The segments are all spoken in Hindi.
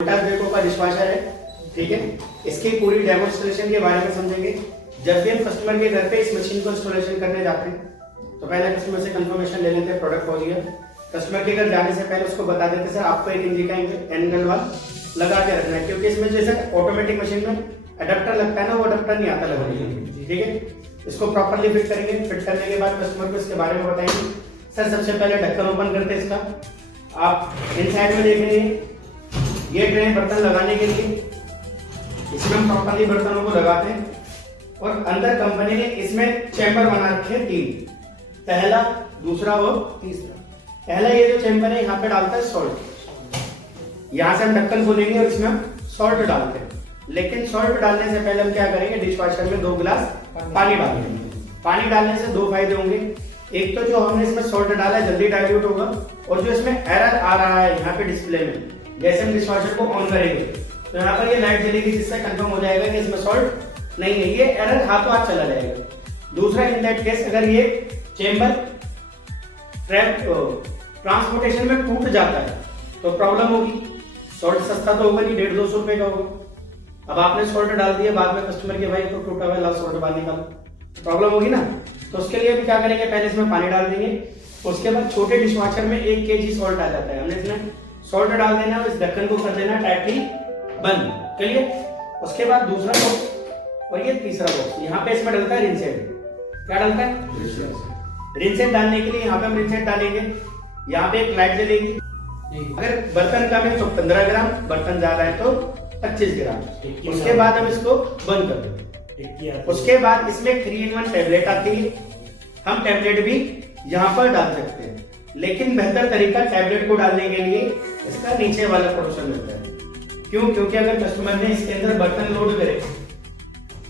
वोल्टास बेको का डिशवाशर है, ठीक है। इसकी पूरी डेमोन्स्ट्रेशन के बारे में समझेंगे। जब भी हम कस्टमर के घर पे इस मशीन को इंस्टॉलेशन करने जाते हैं तो पहले कस्टमर से कंफर्मेशन ले लेते हैं प्रोडक्ट पहुंच गया। कस्टमर के घर जाने से पहले उसको बता देते सर आपको 1 इंच का एंगल वाल लगा के रखना है, क्योंकि इसमें जैसे ऑटोमेटिक मशीन में अडेप्टर लगता है ना, वो अडेप्टर नहीं आता लगाने के लिए, ठीक है। इसको प्रॉपर्ली फिट करेंगे। फिट करने के बाद कस्टमर को इसके बारे में बताएंगे। सर सबसे पहले ढक्कन ओपन करते हैं इसका। आप इन साइड में देख रहे हैं ये ट्रे बर्तन लगाने के लिए, इसमें हम प्रॉपर्ली बर्तनों को लगाते हैं। और अंदर कंपनी ने इसमें चैम्बर बना रखे हैं 3, पहला, दूसरा और तीसरा। पहला ये जो चैम्बर है यहाँ पे डालता है सॉल्ट। यहाँ से हम ढक्कन खोलेंगे और इसमें हम सॉल्ट डालते हैं। लेकिन सॉल्ट डालने से पहले हम क्या करेंगे, डिशवाशर में 2 गिलास पानी डालेंगे। पानी डालने से 2 फायदे होंगे। एक तो जो हमने इसमें सॉल्ट डाला है जल्दी डाइल्यूट होगा, और जो इसमें एरर आ रहा है यहाँ पे डिस्प्ले में, जैसे हम डिशवाशर को ऑन करेंगे तो यहाँ पर ये लाइट जलेगी, जिससे कंफर्म हो जाएगा कि इसमें सॉल्ट नहीं है। ये एरर हाथों हाथ चला जाएगा। दूसरा, इन दैट केस अगर ये चेंबर ट्रांसपोर्टेशन में टूट जाता है तो प्रॉब्लम होगी। सॉल्ट सस्ता तो होगा नहीं, 150-200 रुपए का होगा। अब आपने सॉल्ट डाल दिया, बाद में कस्टमर के भाई तो टूटा हुआ लाल सॉल्ट बाहर निकालो, प्रॉब्लम होगी ना। तो उसके लिए भी क्या करेंगे, पहले इसमें पानी डाल देंगे। उसके बाद छोटे डिशवाशर में 1 kg सॉल्ट आ जाता है, हमने इसमें सॉल्ट डाल देना, इस ढक्कन को कर देना टाइटली बंद, चलिए। उसके बाद दूसरा बॉक्स और ये तीसरा बॉक्स, यहाँ पे इसमें डलता है रिंसेट। क्या डलता है? रिंसेट डालने के लिए यहाँ पे हम रिंसेट डालेंगे। यहाँ पे एक लाइट जलेगी। अगर बर्तन कम है तो 15 ग्राम, बर्तन ज्यादा है तो 25 ग्राम। उसके बाद हम इसको बंद कर देंगे। उसके बाद इसमें 3-in-1 टैबलेट आती है। हम टैबलेट भी यहाँ पर डाल सकते हैं, लेकिन बेहतर तरीका टैबलेट को डालने के लिए इसका नीचे वाला पोर्शन मिलता है। क्यों? क्योंकि अगर कस्टमर ने इसके अंदर बर्तन लोड करे,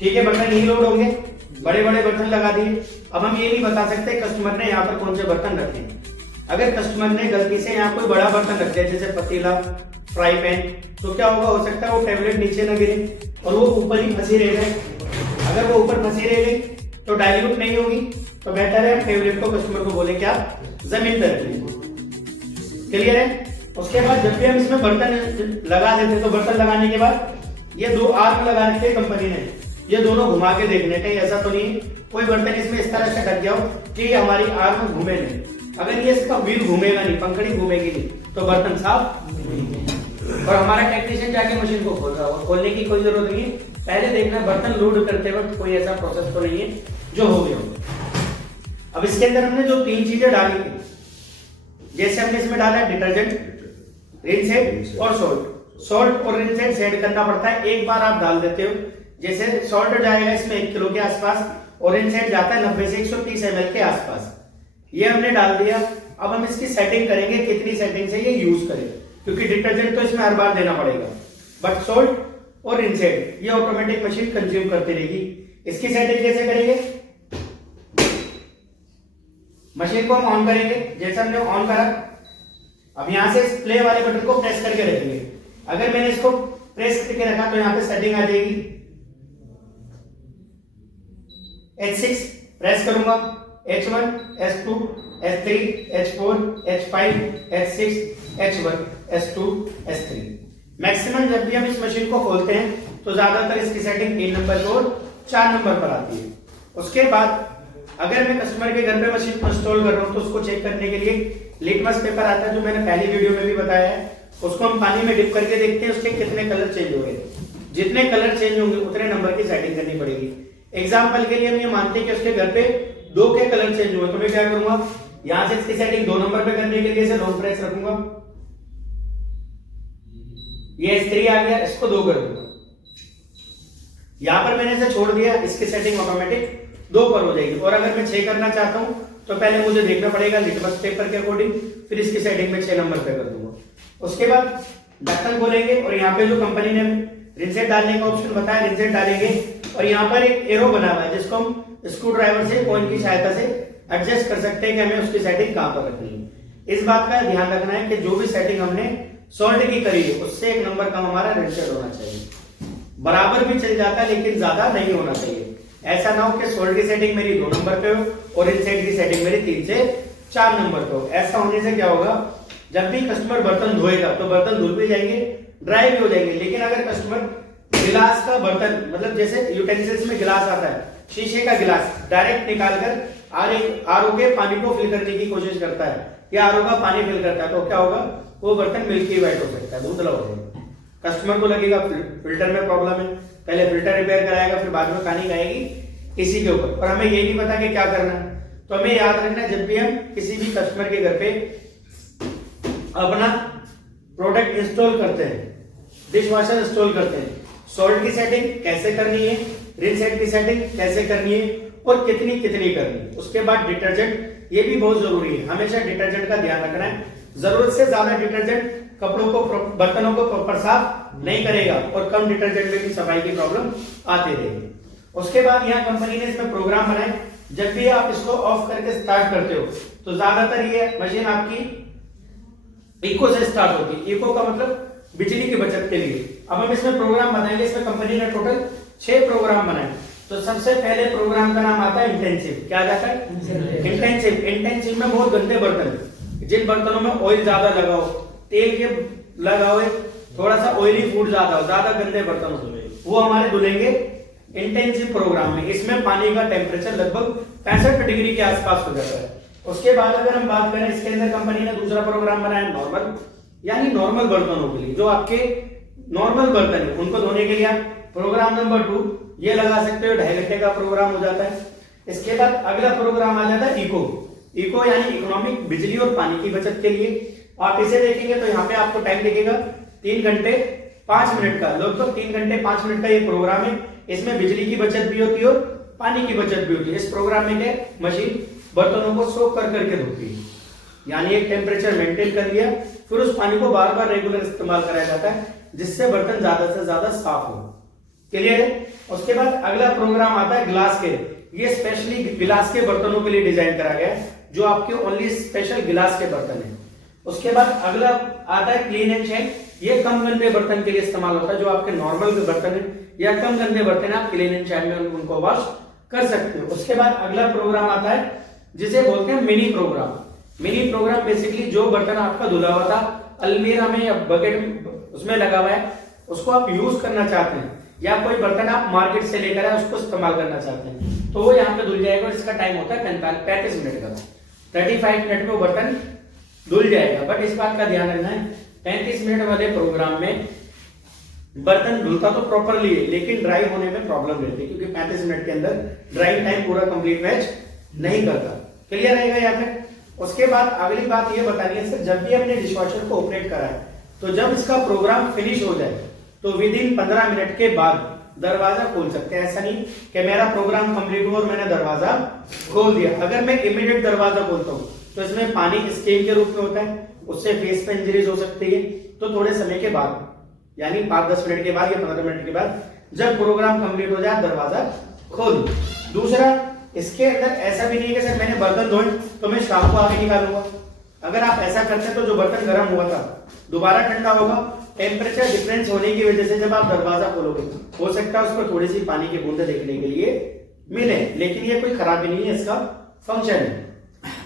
ठीक है, बर्तन नहीं लोड होंगे, बड़े बड़े बर्तन लगा दिए। अब हम ये नहीं बता सकते कस्टमर ने यहाँ पर कौन से बर्तन रखे हैं। अगर कस्टमर ने गलती से यहाँ कोई बड़ा बर्तन रख दिया, जैसे पतीला, फ्राई पैन, तो क्या होगा, हो सकता है वो टैबलेट नीचे न गिरे और वो ऊपर ही फंसी रह जाए। अगर वो ऊपर फंसी रह गई तो डाइल्यूट नहीं होगी। तो बेहतर है टैबलेट को कस्टमर को बोले कि आप जमीन पर रखिए। क्लियर है? उसके बाद जब भी हम इसमें बर्तन लगा देते तो बर्तन लगाने के बाद ये 2 आर्म लगा रखे कंपनी ने, ये दोनों घुमा के देखने कहीं ऐसा तो नहीं कोई बर्तन इसमें इस तरह से ढक गया हो कि हमारी आर्म घूमे नहीं। अगर ये इसका व्हील घूमेगा नहीं, पंखड़ी घूमेगी नहीं, तो बर्तन साफ नहीं। और हमारा टेक्नीशियन जाके मशीन को खोल रहा होगा, खोलने की कोई जरूरत नहीं है। पहले देखना बर्तन लोड करते वक्त कोई ऐसा प्रोसेस तो नहीं है जो हो गया हो। अब इसके अंदर हमने जो 3 चीजें डाली थी, जैसे हमने इसमें डाला है डिटर्जेंट, रिंसेट और सॉल्ट। सॉल्ट और रिंसेट सेट करना पड़ता है, एक बार आप डाल देते हो। जैसे सॉल्ट जाएगा इसमें 1 किलो के आसपास और रिंसेट जाता है 90 से 130 ml के आसपास। ये हमने डाल दिया। अब हम इसकी सेटिंग करेंगे, कितनी सेटिंग से ये यूज करें, क्योंकि डिटर्जेंट तो इसमें हर बार देना पड़ेगा, बट सॉल्ट और रिंसेट ये ऑटोमेटिक मशीन कंज्यूम करती रहेगी। इसकी सेटिंग कैसे करेंगे, मशीन को हम ऑन करेंगे। जैसे हमने ऑन करा, अब यहां से प्ले वाले बटन को प्रेस करके रखेंगे। अगर मैंने इसको प्रेस करके रखा तो यहां पे सेटिंग आ जाएगी। H6 प्रेस करूंगा, H1, H2, H3, H4, H5, H6, H1, H2, H3। Maximum जब भी हम इस मशीन को खोलते हैं तो ज्यादातर इसकी सेटिंग 3 नंबर पर और 4 नंबर पर आती है। उसके बाद अगर मैं कस्टमर के घर पे मशीन को इंस्टॉल कर रहा हूं तो उसको चेक करने के लिए लिटमस पेपर आता है, जो मैंने पहली वीडियो में भी बताया है। उसको हम पानी में डिप करके देखते हैं उसके कितने कलर चेंज हो गए। जितने कलर चेंज होंगे उतने नंबर की सेटिंग करनी पड़ेगी। एग्जाम्पल के लिए हम ये मानते हैं कि उसके घर पे 2 के कलर चेंज हुए, तो मैं क्या करूंगा, यहां से इसकी सेटिंग 2 नंबर पे करने के लिए इसे लॉन्ग प्रेस रखूंगा। ये S3 आ गया, इसको 2 कर दूंगा। यहां पर मैंने इसे छोड़ दिया, इसकी सेटिंग ऑटोमेटिक 2 पर हो जाएगी। और अगर मैं 6 करना चाहता हूं तो पहले मुझे देखना पड़ेगा लिटमस पेपर के अकॉर्डिंग, फिर इसकी सेटिंग में 6 नंबर पे कर दूंगा। उसके बाद ढक्कन खोलेंगे और यहाँ पे जो कंपनी ने रिंसेट डालने का ऑप्शन बताया, रिंसेट डालेंगे। और यहाँ पर एक एरो बना हुआ है जिसको हम स्क्रू ड्राइवर से कॉइन की सहायता से एडजस्ट कर सकते हैं कि हमें उसकी सेटिंग कहां पर रखनी है। इस बात का ध्यान रखना है कि जो भी सेटिंग हमने सॉल्ट की करी है उससे 1 नंबर कम हमारा रिंसेट होना चाहिए। बराबर भी चल जाता है लेकिन ज्यादा नहीं होना चाहिए। ऐसा ना हो कि सॉल्ट की सेटिंग मेरी 2 नंबर पे हो और रिंसेट की सेटिंग मेरी 3 से 4 नंबर पे हो। ऐसा होने से क्या होगा, जब भी कस्टमर बर्तन धोएगा तो बर्तन धुल भी जाएंगे, ड्राई भी हो जाएंगे। लेकिन अगर कस्टमर गिलास का बर्तन, मतलब जैसे यूटेंसिल्स में गिलास आता है, शीशे का गिलास डायरेक्ट निकालकर आरओ के पानी को फिल करने की कोशिश करता है या आरओ का पानी फिल करता है, तो क्या होगा, वो बर्तन मिल्की व्हाइट हो सकता है, धुंधला हो जाएगा। कस्टमर को लगेगा फिल्टर में प्रॉब्लम है, पहले फिल्टर रिपेयर कराएगा, फिर बाद में पानी आएगी इसी के ऊपर। और हमें ये नहीं पता कि क्या करना है। तो हमें याद रखना है, जब भी हम किसी भी कस्टमर के घर पे अपना प्रोडक्ट इंस्टॉल करते हैं, डिश वॉशर इंस्टॉल करते हैं, सॉल्ट की सेटिंग कैसे करनी है, रिन सेट की सेटिंग कैसे करनी है और कितनी कितनी करनी है। उसके बाद डिटर्जेंट, ये भी बहुत जरूरी है, हमेशा डिटर्जेंट का ध्यान रखना है। जरूरत से ज्यादा डिटर्जेंट कपड़ों को, बर्तनों को प्रॉपर साफ नहीं करेगा और कम डिटर्जेंट में भी सफाई की प्रॉब्लम आती रहेगी। उसके बाद यहाँ कंपनी ने इसमें प्रोग्राम बनाए, जब भी आप इसको ऑफ करके स्टार्ट करते हो तो ज्यादातर ये मशीन आपकी इको से स्टार्ट होती है। इको का मतलब बिजली की बचत के लिए। अब हम इसमें प्रोग्राम बनाएंगे, इसमें कंपनी ने टोटल 6 प्रोग्राम बनाए। तो सबसे पहले प्रोग्राम का नाम आता है इंटेंसिव। क्या जाता है? इंटेंसिव। इंटेंसिव में बहुत गंदे बर्तन, जिन बर्तनों में ऑयल ज्यादा लगा हो, तेल के लगा हो, थोड़ा सा ऑयली फूड ज्यादा हो, ज्यादा गंदे बर्तन हो, वो हमारे धुलेंगे इंटेंसिव प्रोग्राम में। इसमें पानी का टेम्परेचर लगभग 65 डिग्री के आसपास हो जाता है। उसके बाद अगर हम बात करें, इसके अंदर कंपनी ने दूसरा प्रोग्राम बनाया नॉर्मल, यानी नॉर्मल बर्तनों के लिए, जो आपके नॉर्मल बर्तन है उनको धोने के लिए आप प्रोग्राम नंबर 2 ये लगा सकते हो। 2.5 घंटे का प्रोग्राम हो जाता है। इसके बाद अगला प्रोग्राम आ जाता है इको। इको यानी इकोनॉमिक, बिजली और पानी की बचत के लिए। आप इसे देखेंगे तो यहाँ पे आपको टाइम दिखेगा 3 घंटे 5 मिनट का, लगभग 3 घंटे 5 मिनट का ये प्रोग्राम है। इसमें बिजली की बचत भी होती है और पानी की बचत भी होती है। इस प्रोग्राम में क्या, मशीन बर्तनों को सोख कर करके धोती है, यानी एक टेम्परेचर मेंटेन कर लिया, फिर उस पानी को बार बार रेगुलर इस्तेमाल कराया जाता है, जिससे बर्तन ज्यादा से ज्यादा साफ हो। क्लियर है? उसके बाद अगला प्रोग्राम आता है ग्लास के। ये स्पेशली गिलास के बर्तनों के लिए डिजाइन करा गया है, जो आपके ओनली स्पेशल गिलास के बर्तन है। उसके बाद अगला आता है क्लीन एंड शाइन। ये कम गंदे बर्तन के लिए इस्तेमाल होता है, जो आपके नॉर्मल बर्तन है या कम गंदे बर्तन है, आप क्लीन एंड शाइन में उनको वॉश कर सकते हो। उसके बाद अगला प्रोग्राम आता है जिसे बोलते हैं mini program. Mini program basically जो बर्तन आपका धुला हुआ था, अलमीरा में या बकेट उसमें लगा हुआ है, उसको आप यूज करना चाहते हैं, या कोई बर्तन आप मार्केट से लेकर आए उसको इस्तेमाल करना चाहते हैं, तो वो यहाँ पे धुल जाएगा। इसका टाइम होता है 35 मिनट का। 35 मिनट में वो बर्तन धुल जाएगा। बट इस बात का ध्यान रखना है, 35 मिनट वाले प्रोग्राम में बर्तन धुलता तो प्रॉपरली है, लेकिन ड्राई होने में प्रॉब्लम रहती है, क्योंकि 35 मिनट के अंदर ड्राई टाइम पूरा कंप्लीट मैच नहीं करता। क्लियर रहेगा यहाँ पे? उसके बाद अगली बात ये बतानी है सर, जब भी हमने डिशवॉशर को ऑपरेट करा है, तो जब इसका प्रोग्राम फिनिश हो जाए तो विद इन 15 मिनट के बाद दरवाजा खोल सकते हैं। ऐसा नहीं कि मेरा प्रोग्राम कंप्लीट हुआ और मैंने दरवाजा खोल दिया। अगर मैं इमीडिएट दरवाजा खोलता हूँ तो इसमें पानी स्केल के रूप में होता है, उससे फेस पे इंजरीज हो सकती है। तो थोड़े समय के बाद, यानी 5-10 मिनट के बाद या 15 मिनट के बाद, जब प्रोग्राम कंप्लीट हो जाए दरवाजा खोल। दूसरा, इसके अंदर ऐसा भी नहीं है कि सर मैंने बर्तन धोए तो मैं शाम को आगे निकालूंगा। अगर आप ऐसा करते हैं तो जो बर्तन गर्म हुआ था दोबारा ठंडा होगा। टेम्परेचर डिफरेंस होने की वजह से जब आप दरवाजा खोलोगे, हो सकता है उसको थोड़ी सी पानी की बूंदे देखने के लिए मिले, लेकिन ये कोई खराबी नहीं है, इसका फंक्शन है।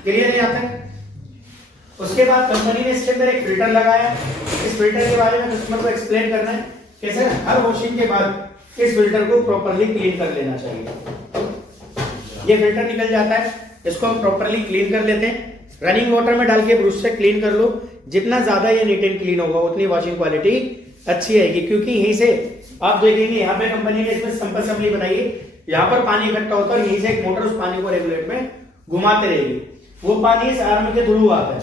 क्लियर है यहाँ तक? उसके बाद कंपनी ने इसके अंदर एक फिल्टर लगाया। इस फिल्टर के बारे में कस्टमर को एक्सप्लेन करना है कि सर हर वॉशिंग के बाद इस फिल्टर को प्रॉपरली क्लीन कर लेना चाहिए। ये फिल्टर निकल जाता है, इसको हम प्रॉपरली क्लीन कर लेते हैं। रनिंग वाटर में डाल के ब्रश से क्लीन कर लो। जितना ज्यादा ये नीट एंड क्लीन होगा उतनी वॉशिंग क्वालिटी अच्छी आएगी, क्योंकि यहीं से आप देखेंगे यहाँ पे कंपनी ने इसमें संपर्क असेंबली बनाई है। यहाँ पर पानी इकट्ठा होता है और यहीं से एक मोटर उस पानी को रेगुलेट में घुमाते रहेगी। वो पानी इस आर्म के थ्रू आता है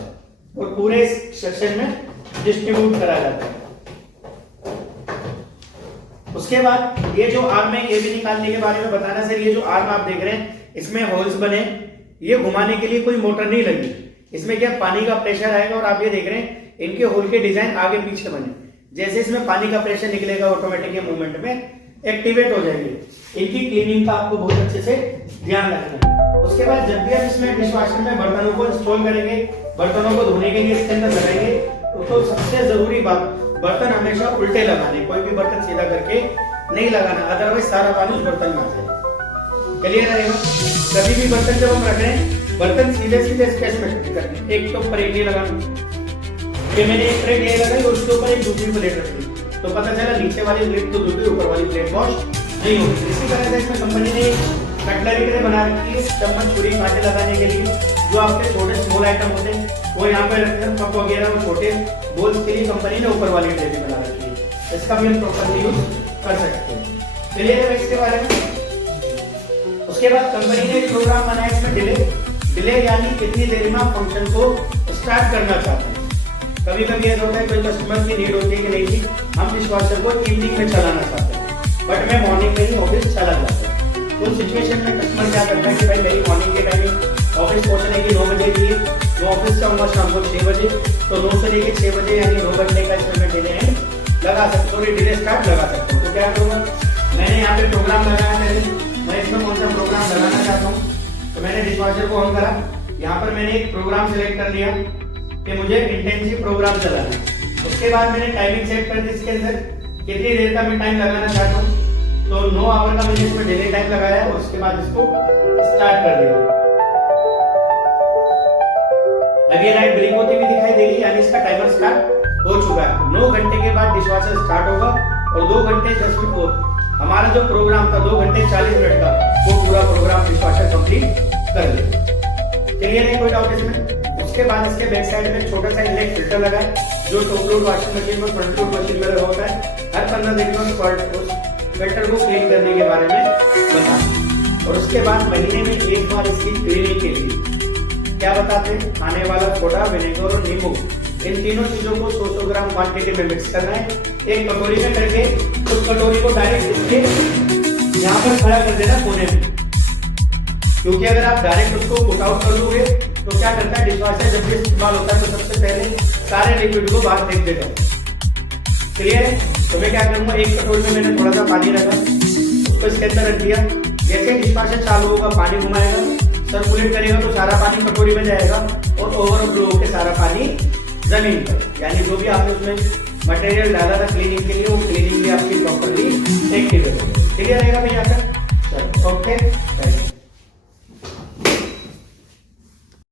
और पूरे इस सेक्शन में डिस्ट्रीब्यूट करा जाता है। उसके बाद ये जो आर्म है, ये भी निकालने के बारे में बताना सर। ये जो आर्म आप देख रहे हैं, इसमें होल्स बने, ये घुमाने के लिए कोई मोटर नहीं लगी। इसमें क्या पानी का प्रेशर आएगा, और आप ये देख रहे हैं इनके होल के डिजाइन आगे पीछे बने। जैसे इसमें पानी का प्रेशर निकलेगा, ऑटोमेटिक मूवमेंट में एक्टिवेट हो जाएंगे। इनकी क्लीनिंग का आपको बहुत अच्छे से ध्यान रखना है। उसके बाद जब भी आप इसमें डिशवॉशर में बर्तनों को इंस्टॉल करेंगे, बर्तनों को धोने के लिए इसके अंदर लगाएंगे, तो सबसे जरूरी बात, बर्तन हमेशा उल्टे लगाने। कोई भी बर्तन सीधा करके नहीं लगाना, अदरवाइज सारा पानी उस बर्तन में आ जाएगा। क्लियर रहेगा? कभी भी बर्तन जब हम रख रहे हैं, बर्तन सीधे सीधे स्पेस में करने, एक के ऊपर एक नहीं लगाना। कि मैंने एक प्लेट ये लगाई और उसके ऊपर एक दूसरी प्लेट रखी, तो पता चला नीचे वाली प्लेट तो दूसरी, ऊपर वाली प्लेट वॉश नहीं होगी। इसी तरह से इसमें कंपनी ने कटलरी के लिए बना रखी है, चम्मच छुरी कांटे लगाने के लिए, जो आपके छोटे स्मॉल आइटम होते हैं वो यहाँ पे रखते हैं, कप वगैरह वो छोटे बोल्स के लिए कंपनी ने ऊपर वाली ट्रे भी बना रखी है, इसका भी हम प्रॉपरली यूज कर सकते हैं। चलिए इसके बारे में। उसके बाद कंपनी ने एक प्रोग्राम बनाया इसमें डिले यानी कितनी देर में आप फंक्शन को स्टार्ट करना चाहते हैं। कभी कभी ऐसा होता है कोई कस्टमर की नीड होती है कि नहीं जी हम डिशवॉशर को इवनिंग में चलाना चाहते हैं, बट मैं मॉर्निंग में ही ऑफिस चला जाता हूँ। उस सिचुएशन में कस्टमर क्या करता है कि भाई मेरी मॉर्निंग के टाइम ऑफिस पहुंचने की 9 बजे की, मैं ऑफिस जाऊंगा शाम को 6 बजे, तो 9 से लेकर 6 बजे यानी 2 घंटे का इसमें मैं डिले लगा सकता हूँ, डिले स्टार्ट लगा सकता हूँ। तो क्या करूँगा, मैंने यहाँ पे प्रोग्राम लगाया, मैं इसमें कौन सा प्रोग्राम लगाना चाहता हूँ, तो मैंने डिशवॉशर को ऑन करा, यहाँ पर मैंने एक प्रोग्राम सेलेक्ट कर लिया कि मुझे इंटेंसिव प्रोग्राम चलाना है। उसके बाद मैंने टाइमिंग सेट कर दी, इसके अंदर कितनी देर का मैं टाइम लगाना चाहता हूँ, तो 9 आवर का मैंने इसमें डिले टाइम लगाया और उसके बाद इसको स्टार्ट कर दिया। अब ये लाइट ब्लिंक होती हुई दिखाई देगी, यानी इसका टाइमर स्टार्ट हो चुका है। 9 घंटे के बाद डिशवॉशर स्टार्ट होगा और 2 घंटे 10 मिनट हमारा जो प्रोग्राम था 2 घंटे 40 मिनट का, वो पूरा प्रोग्राम डिशवॉशर कंप्लीट कर ले। चलिए नहीं कोई डाउट इसमें। उसके बाद इसके बैक साइड में छोटा सा इलेक्ट्रिक फिल्टर लगा है, जो टॉप लोड वॉशिंग मशीन में फ्रंट लोड मशीन में लगा होता है। हर 15 दिन में उस फिल्टर को क्लीन करने के बारे में बता, और उसके बाद महीने में एक बार इसकी क्लीनिंग के लिए क्या बताते हैं, खाने वाला सोडा, विनेगर और नींबू, इन तीनों चीजों को 100 ग्राम क्वांटिटी में मिक्स करना है, एक कटोरी में करके उस कटोरी को डायरेक्ट इसके यहाँ पर खड़ा कर देना कोने में, क्योंकि अगर आप डायरेक्ट उसको पुट आउट कर लोगे तो क्या करता है डिशवॉशर जब भी इस्तेमाल होता है तो सबसे पहले सारे लिक्विड को बाहर फेंक देगा। क्लियर है? तो मैं क्या करूंगा, एक कटोरी में मैंने थोड़ा सा पानी रखा, उसको इसके अंदर रख दिया, जैसे डिशवॉशर चालू होगा पानी घुमाएगा, सर्कुलेट करेगा तो सारा पानी कटोरी में जाएगा और ओवरफ्लो होकर सारा पानी जमीन पर, यानी जो भी आपने उसमें मटेरियल डाला था क्लीनिंग के लिए, वो क्लीनिंग भी आपकी प्रॉपरली एक्टिवेट होगी। क्लियर रहेगा भैया? चलो ओके।